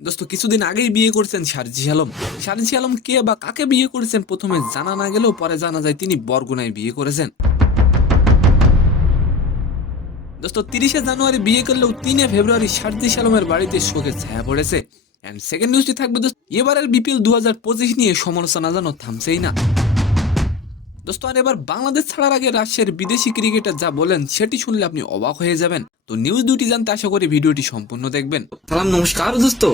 দোস্ত কিছুদিন আগেই বিয়ে করেছেন সার্জিস আলম। সার্জিস আলম কে বা কাকে বিয়ে করেছেন প্রথমে জানা না গেলেও পরে জানা যায় তিনি বরগুনায় বিয়ে করেছেন। দোস্ত 30শে জানুয়ারি বিয়ে করলেও 3 ফেব্রুয়ারি সার্জিস আলমের বাড়িতে শোকের ছায়া পড়েছে। এন্ড সেকেন্ড নিউজটি থাকবে দোস্ত, এবারের বিপিএল 2025 নিয়ে সমালোচনা যেন থামছেই না। দোস্ত আর এবার বাংলাদেশ ছাড়ার আগে রাশিয়ার বিদেশি ক্রিকেটার যা বলেন সেটি শুনলে আপনি অবাক হয়ে যাবেন। তো নিউজ দুটি জানতে আশা করি ভিডিওটি সম্পূর্ণ দেখবেন। সালাম, নমস্কার দোস্ত।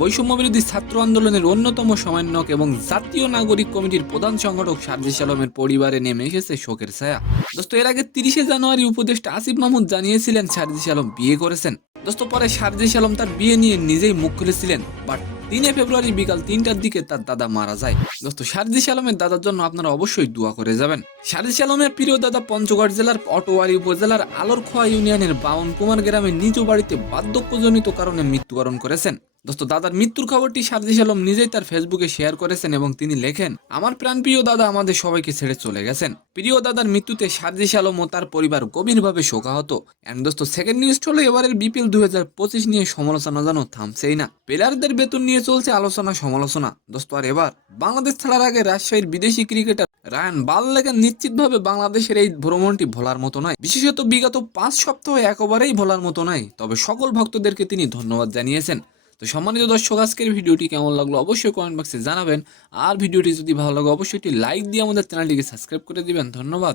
বৈষম্য বিরোধী ছাত্র আন্দোলনের অন্যতম সমন্বয়ক এবং জাতীয় নাগরিক কমিটির প্রধান সংগঠক সার্জিস আলমের পরিবারে নেমে এসেছে শোকের ছায়া। দোস্ত এর আগে 30শে জানুয়ারি উপদেষ্টা আসিফ মাহমুদ জানিয়েছিলেন সার্জিস আলম বিয়ে করেছেন। দোস্ত পরে সার্জিস আলম তার বিয়ে নিয়ে নিজেই মুখ খুলেছিলেন, বাট 3 ফেব্রুয়ারি বিকাল 3টার দিকে তার দাদা মারা যায়। দোস্ত সার্জিস আলমের দাদার জন্য আপনারা অবশ্যই দোয়া করে যাবেন। সার্জিস আলমের প্রিয় দাদা পঞ্চগড় জেলার অটোয়ারি উপজেলার আলোরখোয়া ইউনিয়নের বাউন কুমার গ্রামের নিজ বাড়িতে বার্ধক্যজনিত কারণে মৃত্যুবরণ করেছেন। দোস্ত দাদার মৃত্যুর খবরটি সার্জিস আলম নিজেই তার ফেসবুকে শেয়ার করেছেন এবং তিনি লেখেন, আমার প্রাণপ্রিয় দাদা আমাদের সবাইকে ছেড়ে চলে গেছেন। প্রিয় দাদার মৃত্যুতে সার্জিস আলম ও তার পরিবার গভীরভাবে শোকাহত। এন্ড দোস্ত সেকেন্ড নিউজ হলো, এবারের বিপিএল 2025 নিয়ে সমালোচনা যেন থামছেই না। প্লেয়ারদের বেতন নিয়ে চলছে আলোচনা সমালোচনা। দোস্ত আর এবার বাংলাদেশ ছাড়ার আগে রাজশাহীর বিদেশি ক্রিকেটার রায়ান বাল্লেকের নিশ্চিতভাবে বাংলাদেশের এই ভ্রমণটি ভোলার মতো নয়। বিশেষত বিগত 5 সপ্তাহ একেবারেই ভোলার মতো নয়। তবে সকল ভক্তদেরকে তিনি ধন্যবাদ জানিয়েছেন। তো সম্মানিত দর্শক, আজকের ভিডিওটি কেমন লাগলো অবশ্যই কমেন্ট বক্সে জানাবেন। আর ভিডিওটি যদি ভালো লাগে অবশ্যই একটি লাইক দিয়ে আমাদের চ্যানেলটিকে সাবস্ক্রাইব করে দিবেন। ধন্যবাদ।